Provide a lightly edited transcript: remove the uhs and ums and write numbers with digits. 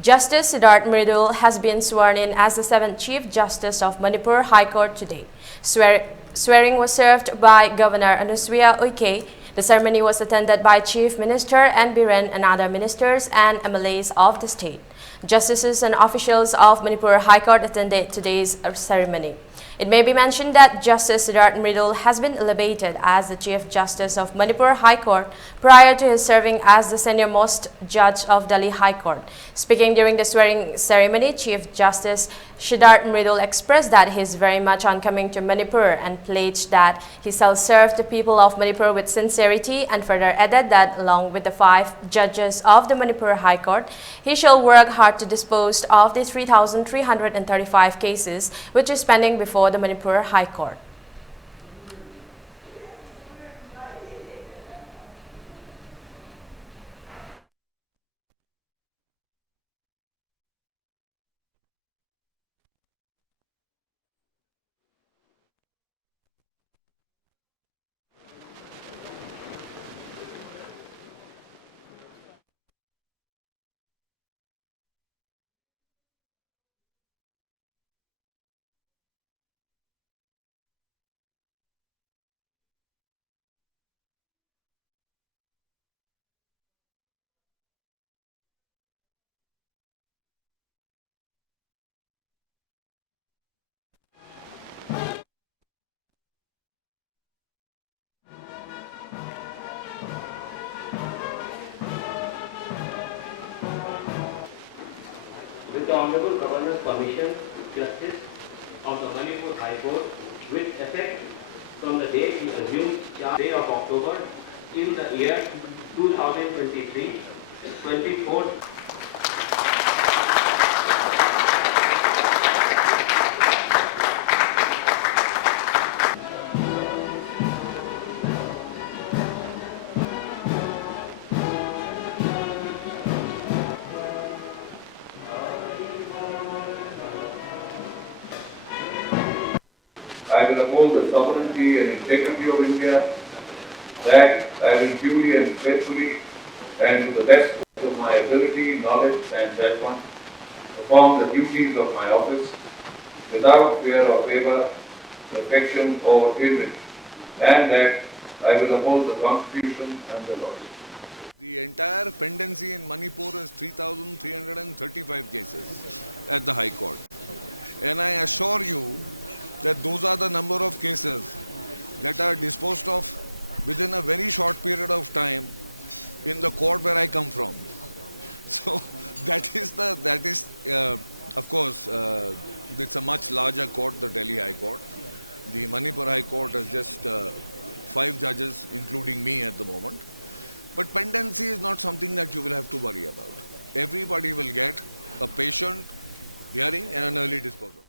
Justice Siddharth Mridul has been sworn in as the 7th Chief Justice of Manipur High Court today. Swearing was served by Governor Anuswaya Uike. The ceremony was attended by Chief Minister N. Biren and other ministers and MLAs of the state. Justices and officials of Manipur High Court attended today's ceremony. It may be mentioned that Justice Siddharth Mridul has been elevated as the Chief Justice of Manipur High Court prior to his serving as the senior-most judge of Delhi High Court. Speaking during the swearing ceremony, Chief Justice Siddharth Mridul expressed that he is very much on coming to Manipur and pledged that he shall serve the people of Manipur with sincerity, and further added that along with the 5 judges of the Manipur High Court, he shall work hard to dispose of the 3,335 cases which is pending before the Manipur High Court. With the Honorable Governor's permission, Justice of the Manipur High Court, with effect from the date he assumes charge, day of October in the year 2023, 24th. I will uphold the sovereignty and integrity of India, that I will duly and faithfully and to the best of my ability, knowledge and judgment perform the duties of my office without fear or favor, affection or ill will, and that I will uphold the Constitution and the laws. The entire pendency in Manipur is 3,335 cases at the High Court. And I assure you that those are the number of cases that are disposed of within a very short period of time in the court where I come from. So of course, it's a much larger court, the Delhi High Court. The Manipur High Court has just 5 judges, including me at the moment. But pendency is not something that you will have to worry about. Everybody will get a patient hearing and an early disposal.